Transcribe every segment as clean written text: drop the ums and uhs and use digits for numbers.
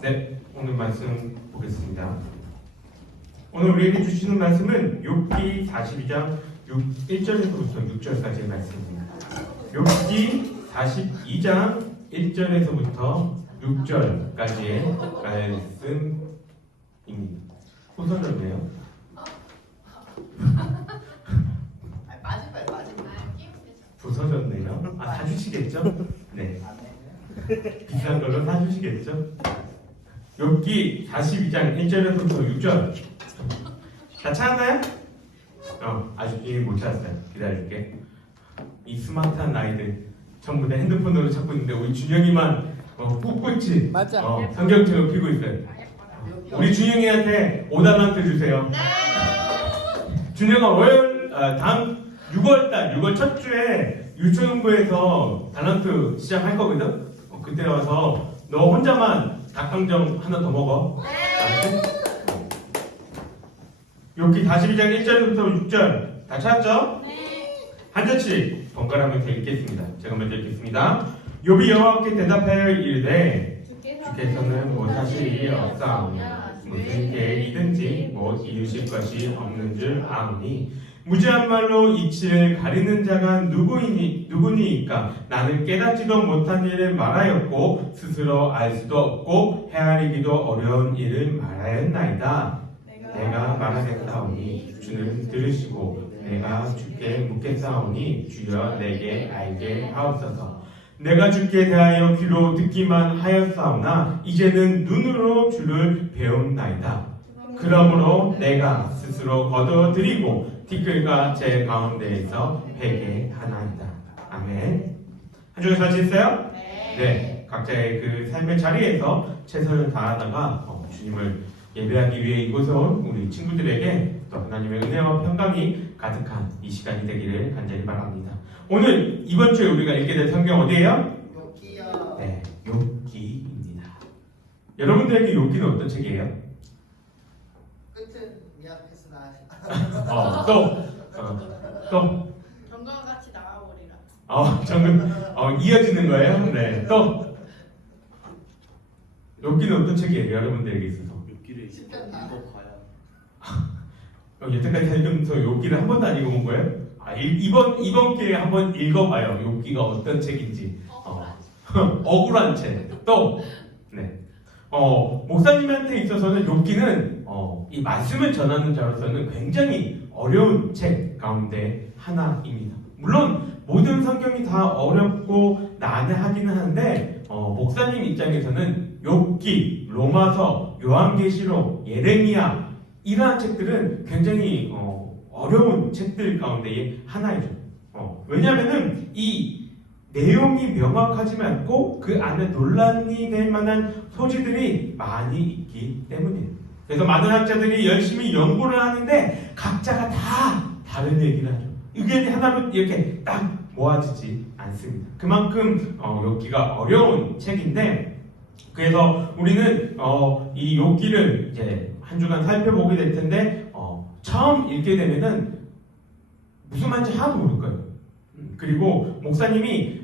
네, 오늘 말씀 보겠습니다. 오늘 우리에게 주시는 말씀은 욥기 42장 1절에서부터 6절까지의 말씀입니다. 욥기 42장 1절에서부터 6절까지의 말씀입니다. 소설이네요. 부서졌네요. 사주시겠죠? 네. 비싼 걸로 사주시겠죠? 욥기 42장 1절에서부터 6절. 다 찾았나요? 아직 못 찾았어요. 기다릴게. 이 스마트한 아이들 전부 다 핸드폰으로 찾고 있는데 우리 준영이만 꿋꿋이 성경책을 펴고 있어요. 우리 준영이한테 5달란트 주세요. 준영아 월 다음 6월달 6월 첫 주에 유초연구에서 달란트 시작할 거거든. 그때 와서 너 혼자만 닭강정 하나 더 먹어. 욥기 42장 1절부터 6절 다 찾았죠? 네. 한 절씩 번갈아가면서 읽겠습니다. 제가 먼저 읽겠습니다. 욥이 여호와께 대답하여 이르되 주께서는 못하실 일이 없사오며 무슨 계획이든지 못 이루실 것이 없는 줄 아오니 무지한 말로 이치를 가리는 자가 누구니이까 나는 깨닫지도 못한 일을 말하였고 스스로 알 수도 없고 헤아리기도 어려운 일을 말하였나이다. 내가 말하겠사오니 주는 들으시고 내가 주께 묻겠사오니 주여 내게 알게 하옵소서. 내가 주께 대하여 귀로 듣기만 하였사오나 이제는 눈으로 주를 배움나이다. 그러므로 내가 스스로 거둬들이고 티끌과 제 가운데에서 회개하나이다. 아멘. 한 주간 잘 지냈어요? 네. 각자의 그 삶의 자리에서 최선을 다하다가 주님을 예배하기 위해 이곳에 온 우리 친구들에게 또 하나님의 은혜와 평강이 가득한 이 시간이 되기를 간절히 바랍니다. 오늘 이번 주에 우리가 읽게 될 성경 어디예요? 욥기요. 네, 욥기입니다. 여러분들에게 욥기는 어떤 책이에요? 끝은 미약했으나 또 정과 같이 나가버리라. 이어지는 거예요? 네, 또 욥기는 어떤 책이에요? 여러분들에게 있어서 욥기를 읽어봐야. 여태까지 살면서 욥기를 한 번도 안 읽어본 거예요? 이번 기회에 한번 읽어봐요. 욥기가 어떤 책인지. 억울한 책. 또 네. 목사님한테 있어서는 욥기는 이 말씀을 전하는 자로서는 굉장히 어려운 책 가운데 하나입니다. 물론 모든 성경이 다 어렵고 난해하기는 한데 목사님 입장에서는 욥기, 로마서, 요한계시록, 예레미야 이러한 책들은 굉장히 어려운 책들 가운데의 하나이죠. 왜냐하면은 이 내용이 명확하지 않고 그 안에 논란이 될 만한 소지들이 많이 있기 때문이에요. 그래서 많은 학자들이 열심히 연구를 하는데 각자가 다 다른 얘기를 하죠. 의견이 하나로 이렇게 딱 모아지지 않습니다. 그만큼 욥기가 어려운 책인데 그래서 우리는 이 욥기를 이제 한 주간 살펴보게 될 텐데 처음 읽게 되면은 무슨 말인지 하나도 모를 거예요. 그리고 목사님이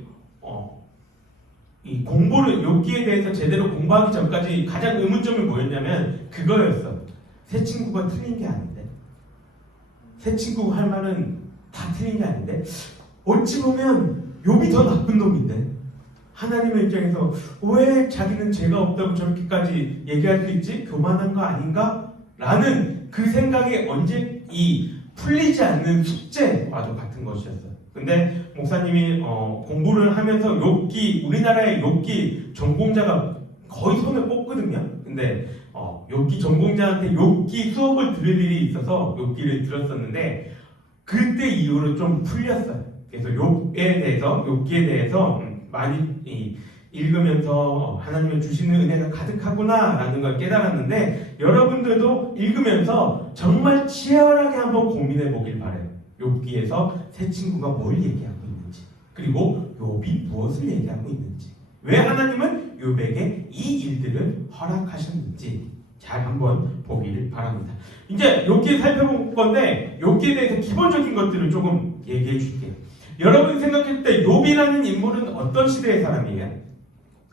이 공부를 욥기에 대해서 제대로 공부하기 전까지 가장 의문점이 뭐였냐면 그거였어. 새 친구가 틀린 게 아닌데, 새 친구가 할 말은 다 틀린 게 아닌데, 어찌 보면 욥이 더 나쁜 놈인데 하나님의 입장에서 왜 자기는 죄가 없다고 저렇게까지 얘기할 수 있지? 교만한 거 아닌가? 라는 그 생각이 언제 풀리지 않는 숙제와도 같은 것이었어요. 근데 목사님이 공부를 하면서 욥기, 우리나라의 욥기 전공자가 거의 손을 꼽거든요. 근데 욥기 전공자한테 욥기 수업을 들을 일이 있어서 욥기를 들었었는데 그때 이후로 좀 풀렸어요. 그래서 욥기에 대해서 많이 읽으면서 하나님의 주시는 은혜가 가득하구나 라는 걸 깨달았는데 여러분들도 읽으면서 정말 치열하게 한번 고민해 보길 바래요. 욥기에서 새 친구가 뭘 얘기하고 있는지, 그리고 욥이 무엇을 얘기하고 있는지, 왜 하나님은 욥에게 이 일들을 허락하셨는지 잘 한번 보기를 바랍니다. 이제 욥기 살펴볼 건데 욥기에 대해서 기본적인 것들을 조금 얘기해 줄게요. 여러분이 생각할 때 욥이라는 인물은 어떤 시대의 사람이에요?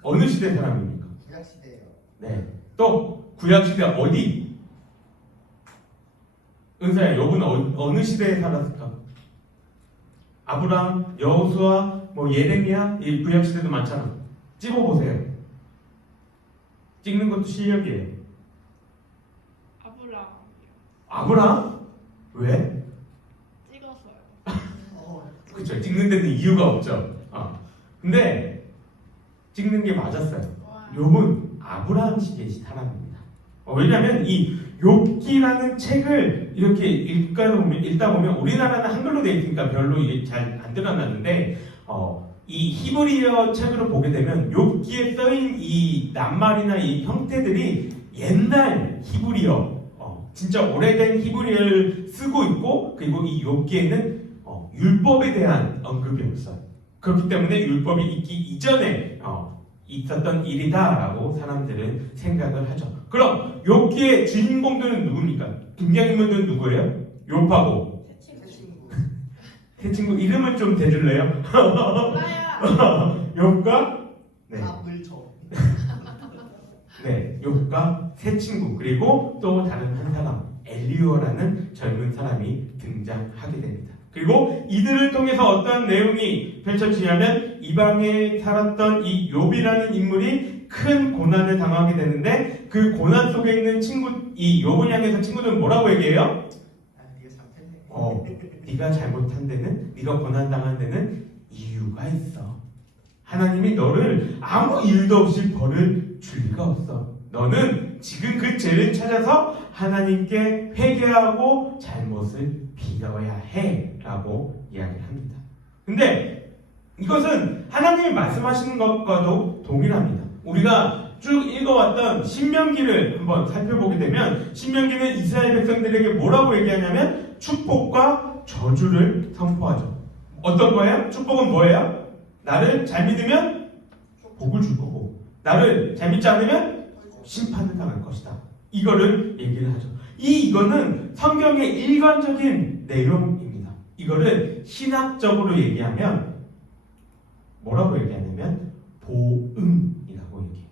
어느 시대의 사람입니까? 신약시대예요. 네. 또 구약시대 어디? 은사야, 여러분 어느 시대에 살았을까? 아브라함, 여호수아, 뭐 예레미야, 이 구약시대도 많잖아. 찝어보세요. 찍는 것도 실력이에요. 아브라함 아브라함? 왜? 찍었어요. 그쵸. 찍는 데는 이유가 없죠. 근데 찍는 게 맞았어요. 와. 욥은 아브라함 시대의 사람입니다. 왜냐하면 이 욥기라는 책을 이렇게 읽다 보면 우리나라는 한글로 되어 있으니까 별로 이게 잘 안 드러났는데 이 히브리어 책으로 보게 되면 욥기에 써인 이 낱말이나 이 형태들이 옛날 히브리어 진짜 오래된 히브리어를 쓰고 있고 그리고 이 욥기에는 율법에 대한 언급이 없어요. 그렇기 때문에 율법이 있기 이전에 있었던 일이다라고 사람들은 생각을 하죠. 그럼 욥기의 주인공들은 누굽니까? 등장인물들은 누구예요? 욥하고 제 새 친구. 친구. 새 친구 이름을 좀 대줄래요? 몰라요. 욥과 밥을 줘. 욥과 새 친구 그리고 또 다른 한 사람 엘리오라는 젊은 사람이 등장하게 됩니다. 그리고 이들을 통해서 어떤 내용이 펼쳐지냐면 이방에 살았던 이 욥이라는 인물이 큰 고난을 당하게 되는데 그 고난 속에 있는 친구 이 욥을 향해서 친구들은 뭐라고 얘기해요? 네가 잘못했네. 네가 잘못한 데는 네가 고난 당한 데는 이유가 있어. 하나님이 너를 아무 이유도 없이 벌을 줄 리가 없어. 너는 지금 그 죄를 찾아서 하나님께 회개하고 잘못을 빌어야 해 라고 이야기를 합니다. 근데 이것은 하나님이 말씀하시는 것과도 동일합니다. 우리가 쭉 읽어왔던 신명기를 한번 살펴보게 되면 신명기는 이스라엘 백성들에게 뭐라고 얘기하냐면 축복과 저주를 선포하죠. 어떤 거예요? 축복은 뭐예요? 나를 잘 믿으면 복을 줄 거고 나를 잘 믿지 않으면 심판을 당할 것이다. 이거를 얘기를 하죠. 이거는 성경의 일관적인 내용입니다. 이거를 신학적으로 얘기하면 뭐라고 얘기하냐면 보응이라고 얘기해요.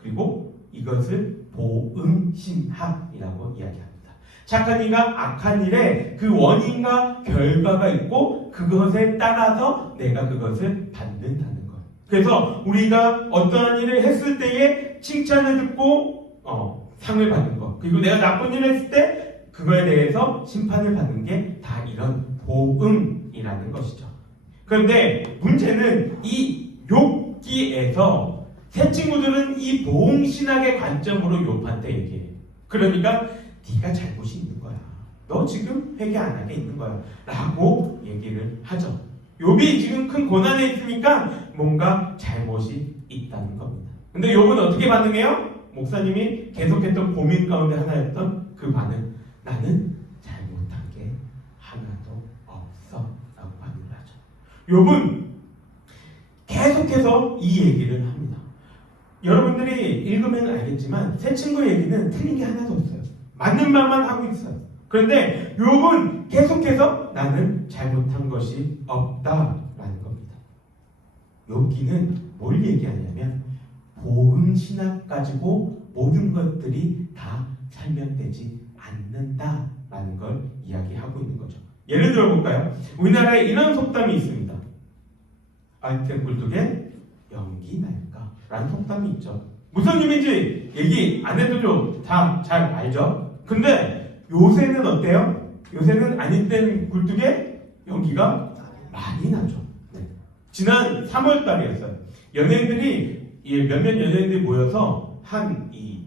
그리고 이것을 보응신학이라고 이야기합니다. 착한 일과 악한 일에 그 원인과 결과가 있고 그것에 따라서 내가 그것을 받는다는 거예요. 그래서 우리가 어떠한 일을 했을 때에 칭찬을 듣고 상을 받는 것 그리고 내가 나쁜 일을 했을 때 그거에 대해서 심판을 받는 게 다 이런 보응이라는 것이죠. 그런데 문제는 이 욥기에서 새 친구들은 이 보응신학의 관점으로 욥한테 얘기해요. 그러니까 네가 잘못이 있는 거야. 너 지금 회개 안 하게 있는 거야. 라고 얘기를 하죠. 욥이 지금 큰 고난에 있으니까 뭔가 잘못이 있다는 겁니다. 근데 욥은 어떻게 반응해요? 목사님이 계속했던 고민 가운데 하나였던 그 반응. 나는 잘못한 게 하나도 없어. 라고 반응을 하죠. 욥은 계속해서 이 얘기를 합니다. 여러분들이 읽으면 알겠지만 새 친구 얘기는 틀린 게 하나도 없어요. 맞는 말만 하고 있어요. 그런데 욥은 계속해서 나는 잘못한 것이 없다라는 겁니다. 욥기는 뭘 얘기하냐면 보응신학 가지고 모든 것들이 다 설명되지 않는다라는 걸 이야기하고 있는 거죠. 예를 들어 볼까요? 우리나라에 이런 속담이 있습니다. 알뜰 굴뚝에 연기 날까? 라는 속담이 있죠. 무슨 의미인지 얘기 안 해도 다 잘 알죠? 근데 요새는 어때요? 요새는 아닌 땐 굴뚝에 연기가 많이 나죠. 네. 지난 3월 달이었어요. 연예인들이 몇몇 연예인들이 모여서 한 이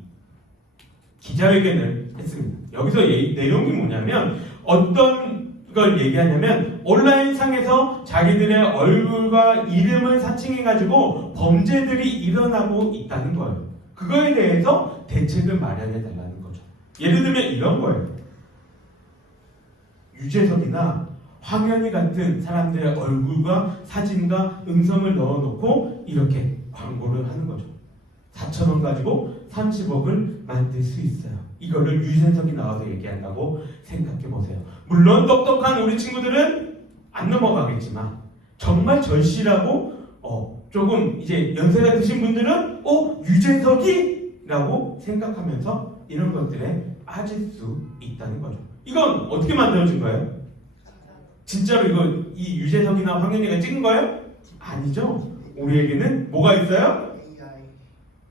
기자회견을 했습니다. 여기서 내용이 뭐냐면 어떤 걸 얘기하냐면 온라인 상에서 자기들의 얼굴과 이름을 사칭해가지고 범죄들이 일어나고 있다는 거예요. 그거에 대해서 대책을 마련해 달라는 거죠. 예를 들면 이런 거예요. 유재석이나 황현희 같은 사람들의 얼굴과 사진과 음성을 넣어놓고 이렇게 광고를 하는 거죠. 4,000원 가지고 30억을 만들 수 있어요. 이거를 유재석이 나와서 얘기한다고 생각해 보세요. 물론 똑똑한 우리 친구들은 안 넘어가겠지만 정말 절실하고 조금 이제 연세가 드신 분들은 유재석이 라고 생각하면서 이런 것들에 빠질 수 있다는 거죠. 이건 어떻게 만들어진 거예요? 진짜로 이 유재석이나 황현희가 찍은 거예요? 아니죠. 우리에게는 뭐가 있어요?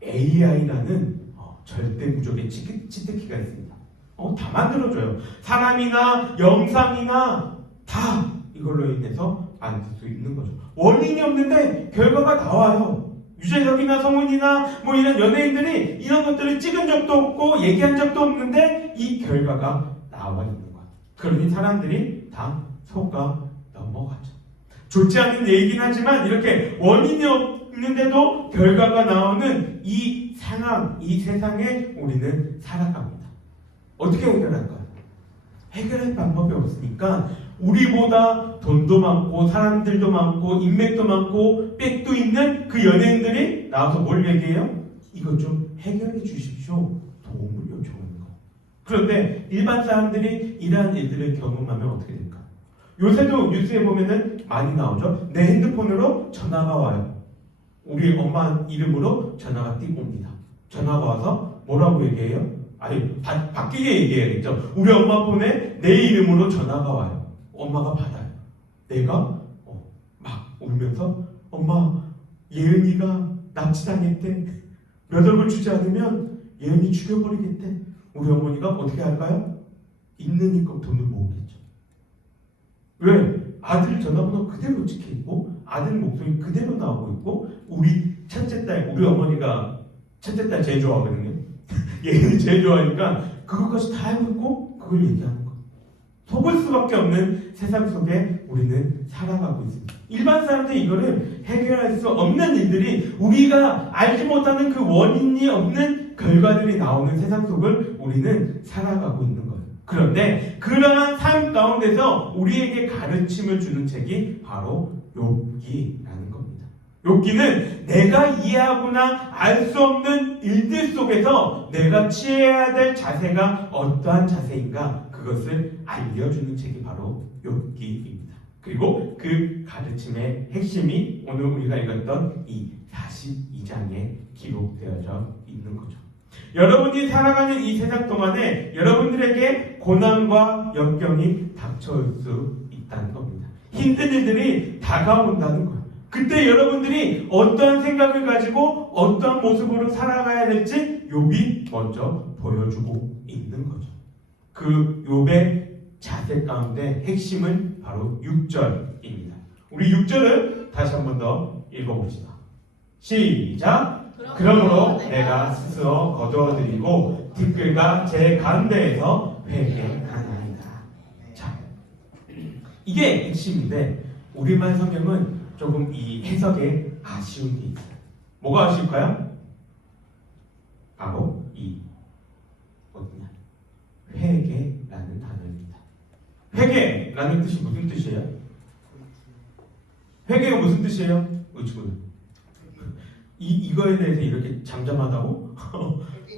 AI라는 절대 무적의 치트키가 있습니다. 다 만들어줘요. 사람이나 영상이나 다 이걸로 인해서 만들 수 있는 거죠. 원인이 없는데 결과가 나와요. 유재석이나 성훈이나 뭐 이런 연예인들이 이런 것들을 찍은 적도 없고 얘기한 적도 없는데 이 결과가 나와 있는 거야. 그러니 사람들이 다 속아 넘어가죠. 좋지 않은 얘기긴 하지만 이렇게 원인이 없는데도 결과가 나오는 이 상황, 이 세상에 우리는 살아갑니다. 어떻게 해결할까요? 해결할 방법이 없으니까 우리보다 돈도 많고 사람들도 많고 인맥도 많고 백도 있는 그 연예인들이 나와서 뭘 얘기해요? 이것 좀 해결해 주십시오. 도움을 요청하는 거예요. 그런데 일반 사람들이 이러한 일들을 경험하면 어떻게 될까? 요새도 뉴스에 보면은 많이 나오죠. 내 핸드폰으로 전화가 와요. 우리 엄마 이름으로 전화가 띄고 옵니다. 전화가 와서 뭐라고 얘기해요? 아니, 바뀌게 얘기해야겠죠. 우리 엄마 폰에 내 이름으로 전화가 와요. 엄마가 받아요. 내가 막 울면서 엄마, 예은이가 납치당했대. 몇 억을 주지 않으면 예은이 죽여버리겠대. 우리 어머니가 어떻게 할까요? 있는 힘껏 돈을 모으겠죠. 왜? 아들 전화번호 그대로 찍혀있고 아들 목소리 그대로 나오고 있고 우리 첫째 딸, 우리 어머니가 첫째 딸 제일 좋아하거든요. 얘는 제일 좋아하니까 그것까지 다 알고 있고 그걸 얘기하는 거예요. 속을 수밖에 없는 세상 속에 우리는 살아가고 있습니다. 일반 사람들이 이거를 해결할 수 없는 일들이 우리가 알지 못하는 그 원인이 없는 결과들이 나오는 세상 속을 우리는 살아가고 있는 거예요. 그런데 그러한 삶 가운데서 우리에게 가르침을 주는 책이 바로 욥기라는 겁니다. 욥기는 내가 이해하거나 알 수 없는 일들 속에서 내가 취해야 될 자세가 어떠한 자세인가 그것을 알려주는 책이 바로 욥기입니다. 그리고 그 가르침의 핵심이 오늘 우리가 읽었던 이 42장에 기록되어져 있는 거죠. 여러분이 살아가는 이 세상 동안에 여러분들에게 고난과 역경이 닥쳐올 수 있다는 겁니다. 힘든 일들이 다가온다는 거예요. 그때 여러분들이 어떠한 생각을 가지고 어떠한 모습으로 살아가야 될지 욥이 먼저 보여주고 있는 거죠. 그 욥의 자세 가운데 핵심은 바로 6절입니다. 우리 6절을 다시 한 번 더 읽어봅시다. 시작! 그러므로 내가 스스로 거두어드리고 티끌과 제 가운데에서 회개하나이다. 자, 이게 핵심인데 우리말 성경은 조금 이 해석에 아쉬운 게 있어요. 뭐가 아쉬울까요? 바로 이 어디냐? 회개라는 단어입니다. 회개라는 뜻이 무슨 뜻이에요? 회개가 무슨 뜻이에요? 의주군. 이거에 대해서 이렇게 잠잠하다고?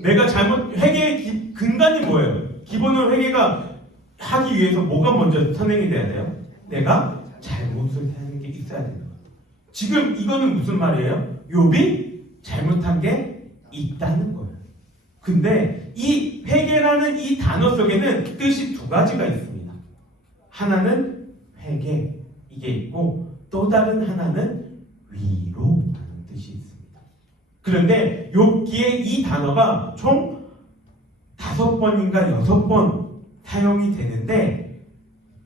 내가 잘못 회개의 근간이 뭐예요? 기본으로 회개가 하기 위해서 뭐가 먼저 선행이 돼야 돼요? 내가 잘못을 하는 게 있어야 되는 거예요. 지금 이거는 무슨 말이에요? 욥이 잘못한 게 있다는 거예요. 근데 이 회개라는 이 단어 속에는 뜻이 두 가지가 있습니다. 하나는 회개 이게 있고 또 다른 하나는 위로라는 뜻이 있습니다. 그런데 욥기의 이 단어가 총 5번인가 6번 사용이 되는데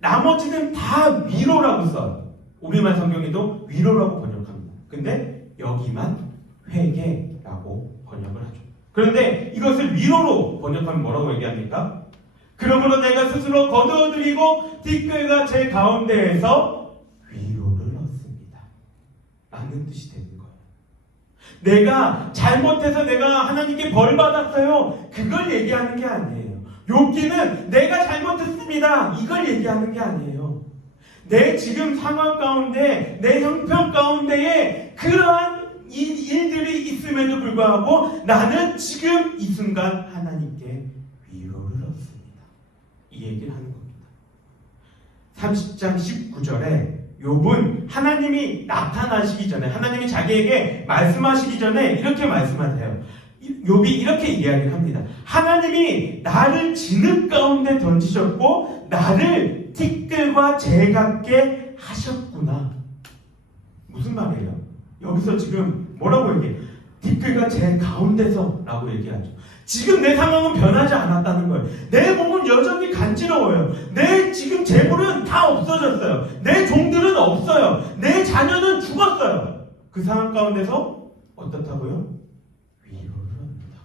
나머지는 다 위로라고 써요. 우리말 성경에도 위로라고 번역합니다. 근데 여기만 회개라고 번역을 하죠. 그런데 이것을 위로로 번역하면 뭐라고 얘기합니까? 그러므로 내가 스스로 거두어드리고 티끌과 제 가운데에서 위로를 얻습니다. 라는 뜻이 되는 거예요. 내가 잘못해서 내가 하나님께 벌 받았어요. 그걸 얘기하는 게 아니에요. 욥기는 내가 잘못했습니다. 이걸 얘기하는 게 아니에요. 내 지금 상황 가운데, 내 형편 가운데에 그러한 일들이 있음에도 불구하고 나는 지금 이 순간 하나님께 위로를 얻습니다. 이 얘기를 하는 겁니다. 30장 19절에 욥은 하나님이 나타나시기 전에, 하나님이 자기에게 말씀하시기 전에 이렇게 말씀하세요. 욥이 이렇게 이야기를 합니다. 하나님이 나를 진흙 가운데 던지셨고 나를 티끌과 제각게 하셨구나. 무슨 말이에요? 여기서 지금 뭐라고 얘기해요? 티끌과 제 가운데서 라고 얘기하죠. 지금 내 상황은 변하지 않았다는 거예요. 내 몸은 여전히 간지러워요. 내 지금 재물은 다 없어졌어요. 내 종들은 없어요. 내 자녀는 죽었어요. 그 상황 가운데서 어떻다고요? 위로를 합니다.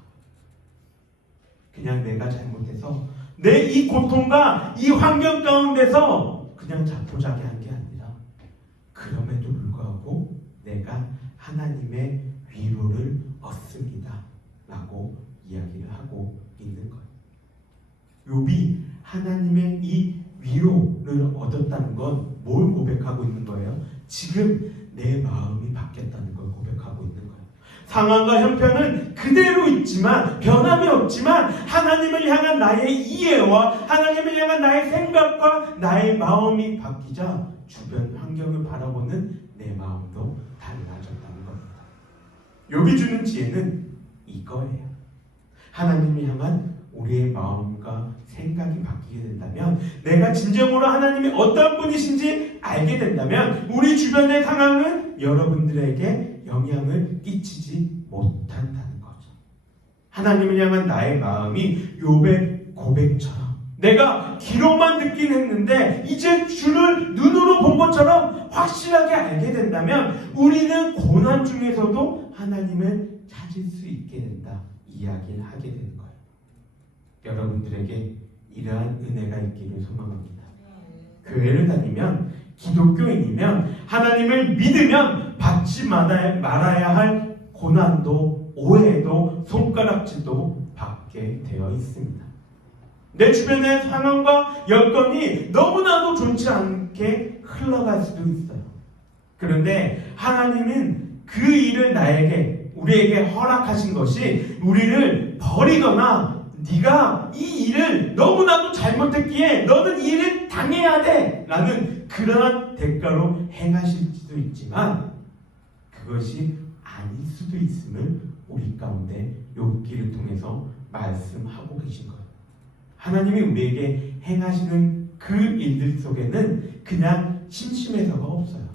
그냥 내가 잘못해서 내 이 고통과 이 환경 가운데서 그냥 자포자기 한 게 아니라 그럼에도 불구하고 내가 하나님의 위로를 얻습니다. 라고 이야기를 하고 있는 거예요. 욥이 하나님의 이 위로를 얻었다는 건 뭘 고백하고 있는 거예요? 지금 내 마음이 바뀌었다는 걸 고백하고 있는 거예요. 상황과 형편은 그대로 있지만 변함이 없지만 하나님을 향한 나의 이해와 하나님을 향한 나의 생각과 나의 마음이 바뀌자 주변 환경을 바라보는 내 마음도 달라졌다는 겁니다. 욥이 주는 지혜는 이거예요. 하나님을 향한 우리의 마음과 생각이 바뀌게 된다면 내가 진정으로 하나님이 어떤 분이신지 알게 된다면 우리 주변의 상황은 여러분들에게 영향을 끼치지 못한다는 거죠. 하나님을 향한 나의 마음이 욥의 고백처럼 내가 귀로만 듣긴 했는데 이제 주를 눈으로 본 것처럼 확실하게 알게 된다면 우리는 고난 중에서도 하나님을 찾을 수 있게 된다. 이야기를 하게 되는 거예요. 여러분들에게 이러한 은혜가 있기를 소망합니다. 교회를 다니면 기독교인이면 하나님을 믿으면 받지 말아야 할 고난도 오해도 손가락질도 받게 되어 있습니다. 내 주변의 상황과 여건이 너무나도 좋지 않게 흘러갈 수도 있어요. 그런데 하나님은 그 일을 우리에게 허락하신 것이 우리를 버리거나 네가 이 일을 너무나도 잘못했기에 너는 이 일을 당해야 돼 라는 그러한 대가로 행하실 수도 있지만 그것이 아닐 수도 있음을 우리 가운데 욥기를 통해서 말씀하고 계신 거예요. 하나님이 우리에게 행하시는 그 일들 속에는 그냥 심심해서가 없어요.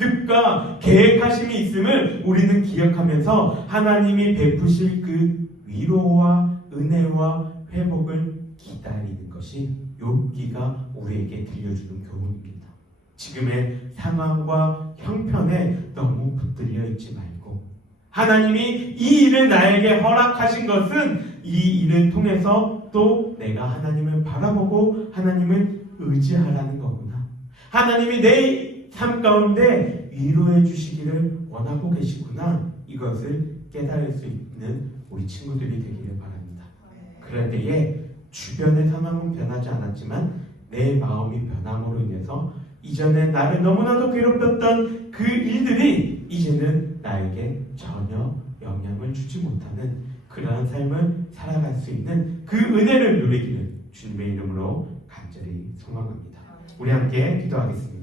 뜻과 계획하심이 있음을 우리는 기억하면서 하나님이 베푸실 그 위로와 은혜와 회복을 기다리는 것이 욥기가 우리에게 들려주는 교훈입니다. 지금의 상황과 형편에 너무 붙들려 있지 말고 하나님이 이 일을 나에게 허락하신 것은 이 일을 통해서 또 내가 하나님을 바라보고 하나님을 의지하라는 거구나. 하나님이 내 삶 가운데 위로해 주시기를 원하고 계시구나. 이것을 깨달을 수 있는 우리 친구들이 되기를 바랍니다. 그럴 때에 주변의 상황은 변하지 않았지만 내 마음이 변함으로 인해서 이전에 나를 너무나도 괴롭혔던 그 일들이 이제는 나에게 전혀 영향을 주지 못하는 그러한 삶을 살아갈 수 있는 그 은혜를 누리기를 주님의 이름으로 간절히 소망합니다. 우리 함께 기도하겠습니다.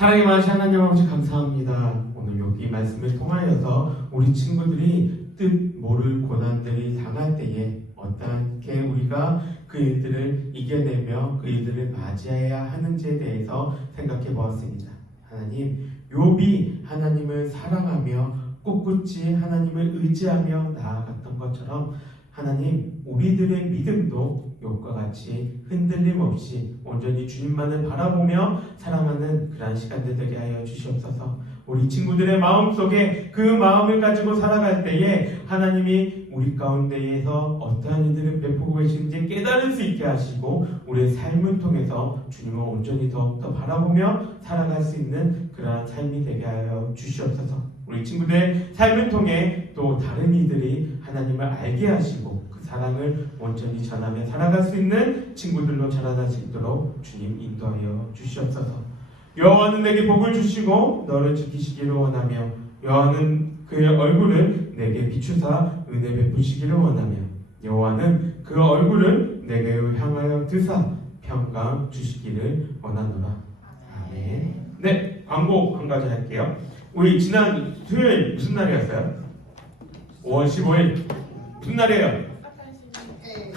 사랑의 많으신 하나님 아버지 감사합니다. 오늘 여기 말씀을 통하여서 우리 친구들이 뜻 모를 고난들이 당할 때에 어떻게 우리가 그 일들을 이겨내며 그 일들을 맞이해야 하는지에 대해서 생각해 보았습니다. 하나님, 욥이 하나님을 사랑하며 꿋꿋이 하나님을 의지하며 나아갔던 것처럼 하나님, 우리들의 믿음도 욥과 같이 흔들림 없이 온전히 주님만을 바라보며 사랑하는 그러한 시간들 되게 하여 주시옵소서. 우리 친구들의 마음속에 그 마음을 가지고 살아갈 때에 하나님이 우리 가운데에서 어떠한 일들을 베푸고 계시는지 깨달을 수 있게 하시고 우리의 삶을 통해서 주님을 온전히 더욱더 바라보며 살아갈 수 있는 그러한 삶이 되게 하여 주시옵소서. 우리 친구들의 삶을 통해 또 다른 이들이 하나님을 알게 하시고 그 사랑을 온전히 전하며 살아갈 수 있는 친구들로 자라날 수 있도록 주님 인도하여 주시옵소서. 여호와는 내게 복을 주시고 너를 지키시기를 원하며 여호와는 그의 얼굴을 내게 비추사 은혜 베푸시기를 원하며 여호와는 그 얼굴을 내게 향하여 드사 평강 주시기를 원하노라. 아멘. 네, 광고 한 가지 할게요. 우리 지난 수요일 무슨 날이었어요? 5월 15일 무슨 날이에요? 에,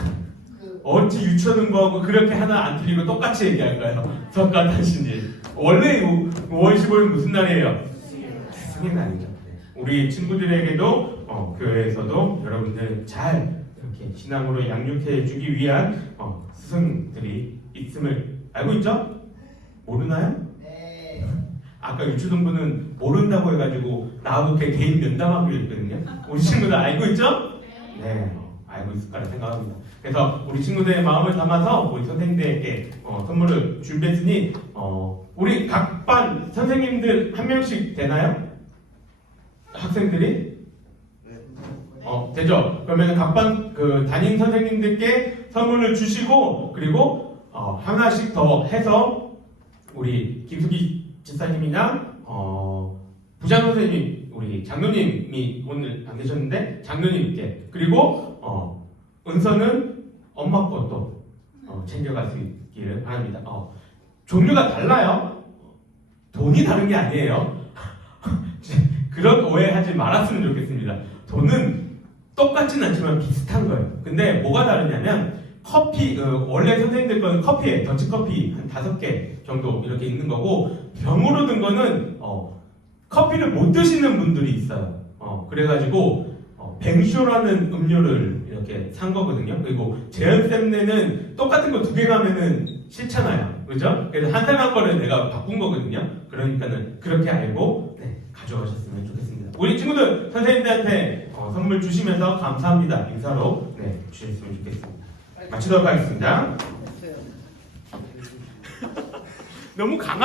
그 어찌 유치원응보하고 그렇게 하나 안 틀리고 똑같이 얘기할까요? 석가탄신일. 원래 5월 15일 무슨 날이에요? 스승의 날이죠. 우리 친구들에게도 교회에서도 여러분들 잘 이렇게 신앙으로 양육해주기 위한 스승들이 있음을 알고 있죠? 모르나요? 네. 아까 유초등부는 모른다고 해가지고 나하고 이렇게 개인 면담하기로 했거든요. 우리 친구들 알고 있죠? 네, 알고 있을 거라 생각합니다. 그래서 우리 친구들의 마음을 담아서 우리 선생님들에게 선물을 준비했으니 우리 각 반 선생님들 한 명씩 되나요? 학생들이? 되죠. 그러면 각 반 그 담임 선생님들께 선물을 주시고 그리고 하나씩 더 해서 우리 김숙희 집사님이나 부장 선생님 우리 장로님이 오늘 안 계셨는데 장로님께 그리고 은서는 엄마 것도 챙겨갈 수 있기를 바랍니다. 종류가 달라요. 돈이 다른 게 아니에요. 그런 오해하지 말았으면 좋겠습니다. 돈은 똑같진 않지만 비슷한 거예요. 근데 뭐가 다르냐면 커피, 원래 선생님들 거는 커피에 더치커피 한 5개 정도 이렇게 있는 거고 병으로 든 거는 커피를 못 드시는 분들이 있어요. 그래가지고 뱅쇼라는 음료를 이렇게 산 거거든요. 그리고 재현쌤네는 똑같은 거 2개 가면은 싫잖아요. 그죠? 그래서 한 사람 거를 내가 바꾼 거거든요. 그러니까는 그렇게 알고 가져가셨으면 좋겠습니다. 우리 친구들 선생님들한테 선물 주시면서 감사합니다 인사로 주셨으면 좋겠습니다. 마치도록 하겠습니다. 너무 강한